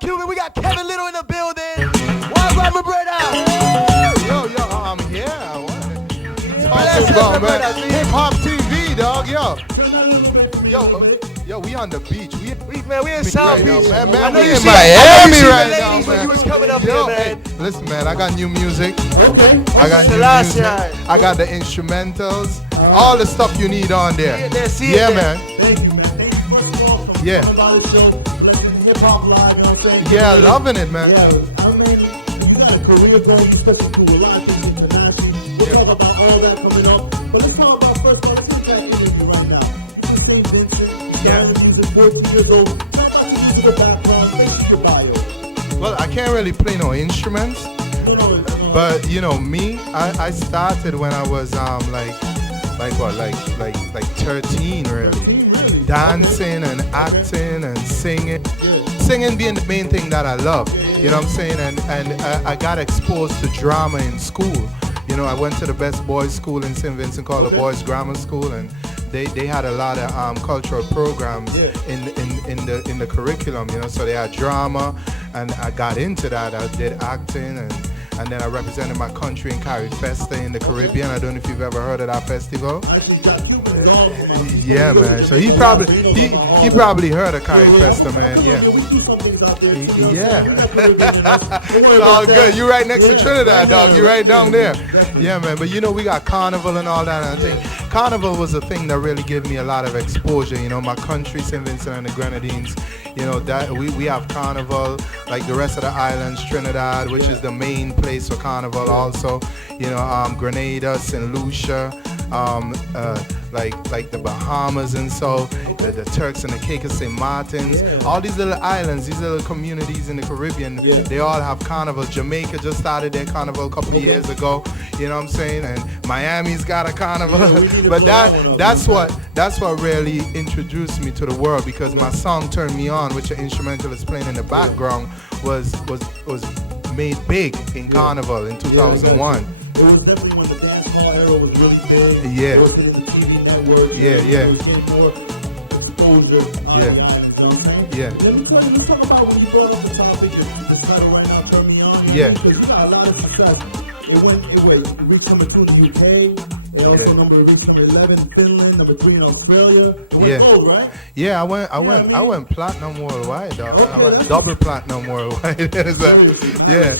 Cuban. We got Kevin Lyttle in the building. Why, my brother? Yo, I'm here. Bless us, my brother. Hip Hop TV, dog. Yo, we on the beach. We in South Beach. Now, man, I know we you in see Miami right the now, ladies when man. you was coming up Yo, here, man. hey, listen, man, I got new music. Okay. I got new Selassie. music. I got the instrumentals. All the stuff you need on there. Yeah, man. Thank you, man. Hey, first of all, for Yeah. coming by the show, Hip Hop Live, you know what I'm saying? Yeah, loving it, man. Yeah, I mean, you got a career, bro. You especially do a lot of things internationally. We'll talk about all that coming up. But let's talk about first of all, let's get that interview right now. You can St. Vincent, starting music, 14 years old. Talk about your musical background, basic your bio. Well, I can't really play no instruments. But you know me, I started when I was like 13 really, dancing and acting and singing being the main thing that I love, you know what I'm saying, and I got exposed to drama in school. You know, I went to the best boys school in St. Vincent called the Boys Grammar School, and they had a lot of cultural programs in the curriculum, you know, so they had drama, and I got into that. I did acting, and then I represented my country in Carifesta in the Caribbean. I don't know if you've ever heard of that festival. Yeah, man. So he probably heard of Carifesta, man. Yeah. It's all good. You right next to Trinidad, dog. You right down there. Yeah, man. But you know, we got Carnival and all that. And I think Carnival was a thing that really gave me a lot of exposure. You know, my country, St. Vincent and the Grenadines. You know, that we have Carnival like the rest of the islands, Trinidad, which is the main place for Carnival also. You know, Grenada, St. Lucia, like the Bahamas, and so the Turks and the Caicos, St. Martins, all these little islands, these little communities in the Caribbean, they all have Carnival. Jamaica just started their Carnival a couple of years ago, you know what I'm saying, and Miami's got a Carnival. But that's what really introduced me to the world, because my song Turn Me On, which the instrumental is playing in the background, was made big in Carnival in 2001. It was definitely when the dance hall era was really big. Yeah. It was the TV networks. Yeah. It was more exposure. You know what I'm saying? Yeah. Let me tell you, let's talk about when you brought up the topic, the title right now, Turn Me On. Yeah. Because you got a lot of success. It reached number 2 in the UK. It also number 11 in Finland, number 3 in Australia. It went gold, right? Yeah, I went platinum worldwide, dog. I went double platinum worldwide. Yeah,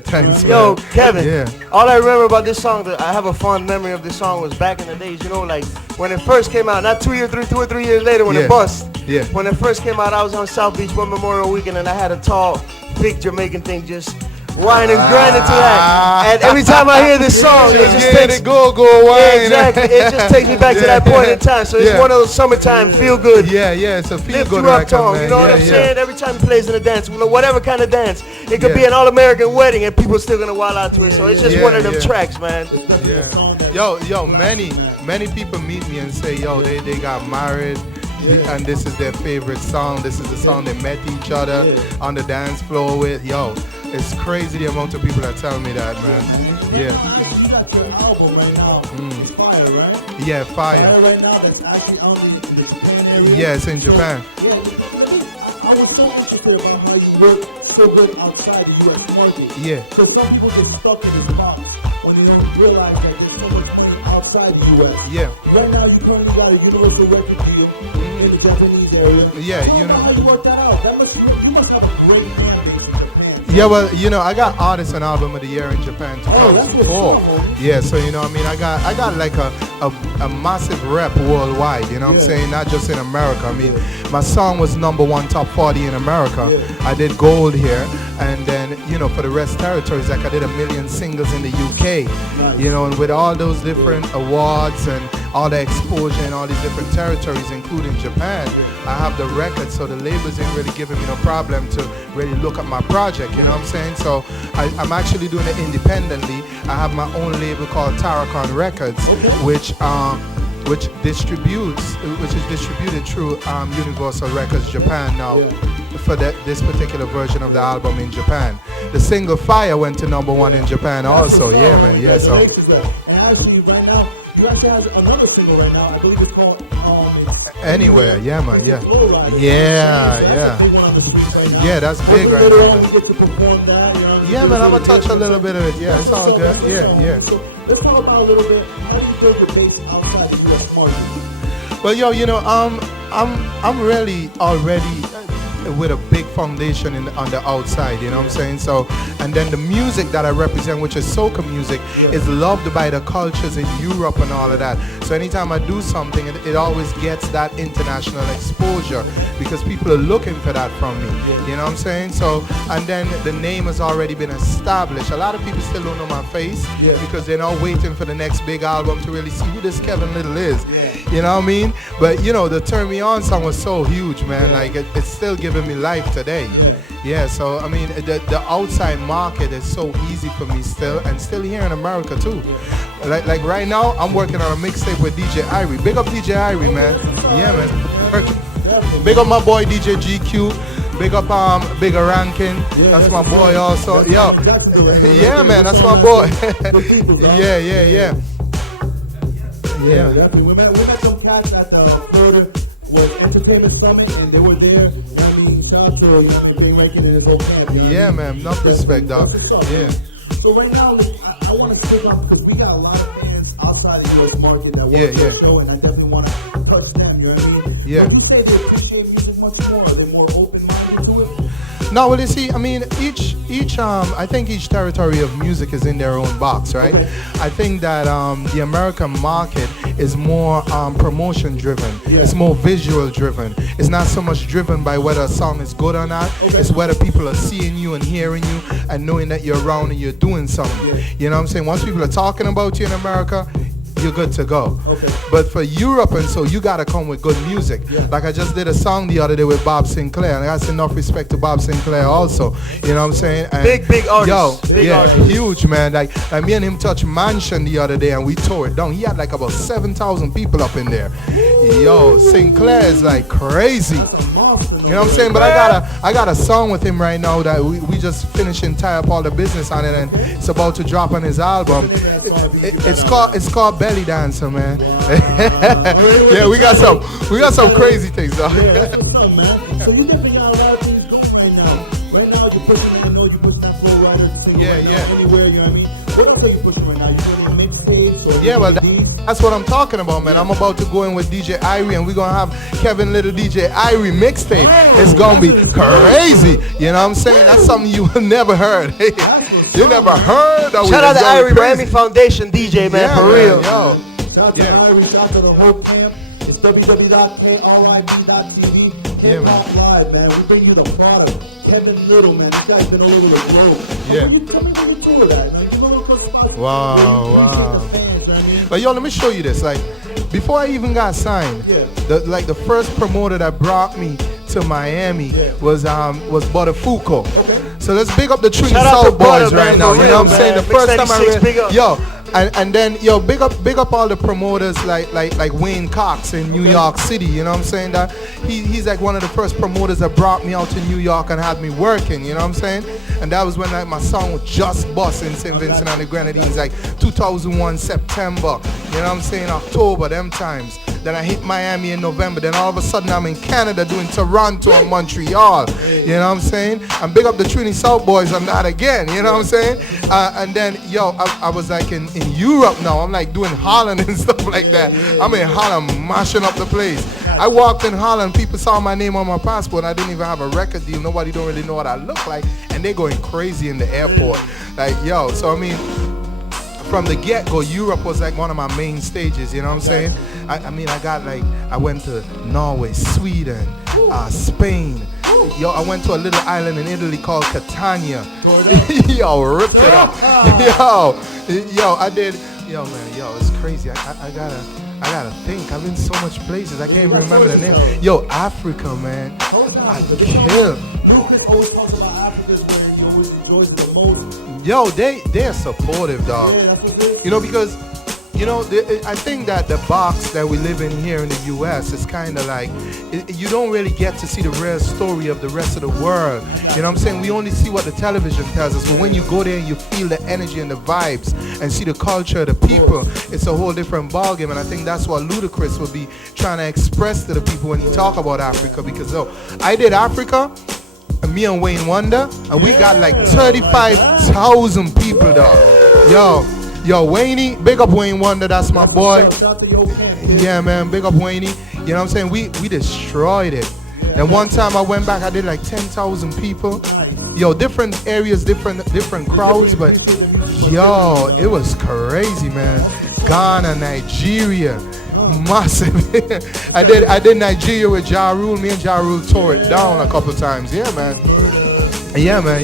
thanks, man. Yo, Kevin. Yeah. All I remember about this song, that I have a fond memory of this song, was back in the days. You know, like when it first came out, not 2 or 3 years later when it bust. Yeah. When it first came out, I was on South Beach one Memorial Weekend, and I had a tall, big Jamaican thing just wine and grind into that. And every time I hear this song, it just takes go wine. Yeah, exactly. It just takes me back to that point in time. So it's one of those summertime feel good. Yeah, it's a feel Lift good you up, record, Tom. man. You know what I'm saying? Every time he plays in a dance, whatever kind of dance, it could be an all-American wedding, and people still gonna wild out to it. So it's just one of them tracks, man. Yeah. Yo, many people meet me and say, yo, they got married, and this is their favorite song. This is the song they met each other on the dance floor with. Yo, it's crazy the amount of people that tell me that, man. You got your album right now. It's Fire, right? Yeah, Fire. Fire right now, that's actually on the Japan area. Yeah, it's in Japan. Yeah, I was so interested about how you work so good outside the U.S. market. Yeah. Because some people get stuck in this box when they don't realize that there's so much outside the U.S. Yeah. Right now, you currently got a universal record deal in the Japanese area. Yeah, you know how you work that out. You must have a great fan base in Japan. Yeah, well, you know, I got Artist and Album of the Year in Japan 2004. Yeah, so you know, I mean, I got like a massive rep worldwide. You know what I'm saying? Not just in America. I mean, my song was #1 top 40 in America. I did gold here, and then you know, for the rest territories, like I did 1 million singles in the UK. You know, and with all those different awards and all the exposure in all these different territories, including Japan, I have the record, so the labels ain't really giving me no problem to really look at my project, you know what I'm saying? So I'm actually doing it independently. I have my own label called Tarragon Records, which is distributed through Universal Records Japan now for this particular version of the album in Japan. The single Fire went to #1 in Japan also. Yeah, man. Yeah, so. And actually, right now, you actually have another single right now. I believe it's called Anywhere, yeah, man, yeah. Low riders. Yeah, That's a big one on the streets right now. Yeah, that's But big we right later now, on, man. we get to perform that, you know what I mean? Yeah, man, I'm gonna touch a little bit of it. Yeah, it's all good. Yeah. So let's talk about a little bit. How do you build your base outside the U.S. market? Well, yo, you know, I'm really already with a big foundation on the outside, you know what I'm saying? So, and then the music that I represent, which is soca music, is loved by the cultures in Europe and all of that. So anytime I do something, it always gets that international exposure because people are looking for that from me, you know what I'm saying? So, and then the name has already been established. A lot of people still don't know my face because they're not waiting for the next big album to really see who this Kevin Lyttle is, you know what I mean? But, you know, the Turn Me On song was so huge, man. Like, it's still giving me life today. Yeah, so I mean the outside market is so easy for me still, and still here in America too. Like right now I'm working on a mixtape with DJ Irie. Big up DJ Irie, man. Yeah, man. Big up my boy DJ GQ. Big up Bigger Rankin. That's my boy also. Yo. Yeah, man, that's my boy. Yeah. Definitely. We met some cats at the Florida Entertainment Summit, and they were there. I mean, shout out to Big Rankin and his whole family. Yeah, man. Enough respect, dog. Yeah. So right now, I want to stick up because we got a lot of fans outside of the U.S. market that want the show, and I definitely want to touch them. You know what I mean? Yeah. Would you say they appreciate music much more? Are they more open-minded to it? No, well, you see, I mean, I think each territory of music is in their own box, right? Okay. I think that the American market is more promotion driven. It's more visual driven. It's not so much driven by whether a song is good or not. It's whether people are seeing you and hearing you and knowing that you're around and you're doing something. You know what I'm saying? Once people are talking about you in America, you're good to go. Okay. But for Europe and so, you gotta come with good music. Like I just did a song the other day with Bob Sinclair, and that's enough respect to Bob Sinclair also. You know what I'm saying? And Big artist. Yo, Big artist. huge, man. Like me and him touched Mansion the other day, and we tore it down. He had like about 7,000 people up in there. Yo, Sinclair is like crazy. You know what I'm saying? But I got a song with him right now that we just finishing tie up all the business on it, and it's about to drop on his album. It's called Belly Dancer, man. Yeah, we got some crazy things, dog. Yeah, that's what's up, man. So you definitely got a lot of things going right now. Right now, you're pushing, I know you're pushing that full rider single right now, anywhere, you know what I mean? What else are you pushing right now? You putting mixtapes? Yeah, well, that's what I'm talking about, man. I'm about to go in with DJ Irie, and we're gonna have Kevin Lyttle DJ Irie mixtape. It's gonna be crazy. You know what I'm saying? That's something you never heard. You never heard of. Shout out to Irie Miami Foundation DJ, man, Yeah, for man, real. yo. Shout out to Irie, shout out to the whole fam. It's www.krib.tv. Yeah, man. Live, man. We bring you the product. Kevin Lyttle, man. This guy's been all over the globe. Yeah. Come and bring you tour that. Now, give a little spot. Wow. But yo, let me show you this. Like, before I even got signed, the first promoter that brought me to Miami was Buttafuoco. So let's big up the Trinity Shout out to South boys Butter, right man, now. for You know real, what I'm saying? man. The first Mix time I 96, big up. and then big up all the promoters like Wayne Cox in New York City. You know what I'm saying? That he's like one of the first promoters that brought me out to New York and had me working. You know what I'm saying? And that was when like my song was just bust in St. Vincent and the Grenadines, like 2001 September. You know what I'm saying? October, them times. Then I hit Miami in November. Then all of a sudden I'm in Canada doing Toronto and Montreal. You know what I'm saying? And big up the Trinity South boys on that again. You know what I'm saying? And then, yo, I was like in Europe now. I'm like doing Holland and stuff like that. I'm in Holland mashing up the place. I walked in Holland. People saw my name on my passport. I didn't even have a record deal. Nobody don't really know what I look like. And they're going crazy in the airport. Like, yo, so I mean, from the get-go, Europe was like one of my main stages, you know what I'm saying? I mean, I went to Norway, Sweden, Spain. Yo, I went to a little island in Italy called Catania. Yo, ripped it up. Yo, I did. Yo, man, yo, it's crazy. I gotta think. I've been so much places. I can't even remember the name. Yo, Africa, man. I killed. Yo, they're supportive, dog. You know, because you know, I think that the box that we live in here in the U.S. is kind of like, you don't really get to see the real story of the rest of the world. You know what I'm saying? We only see what the television tells us, but when you go there and you feel the energy and the vibes and see the culture of the people, it's a whole different ballgame. And I think that's what Ludacris will be trying to express to the people when he talk about Africa. Because I did Africa, me and Wayne Wonder, and we got like 35,000 people there. Yo, Wayne, big up Wayne Wonder, that's my boy. Yeah, man, big up Wayne. You know what I'm saying? We destroyed it. And one time I went back, I did like 10,000 people. Yo, different areas, different crowds, but yo, it was crazy, man. Ghana, Nigeria, massive. I did Nigeria with Ja Rule. Me and Ja Rule tore it down a couple times. Yeah, man.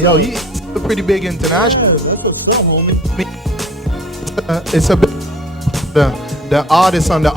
Yo, he's pretty big international. It's a bit the artist on the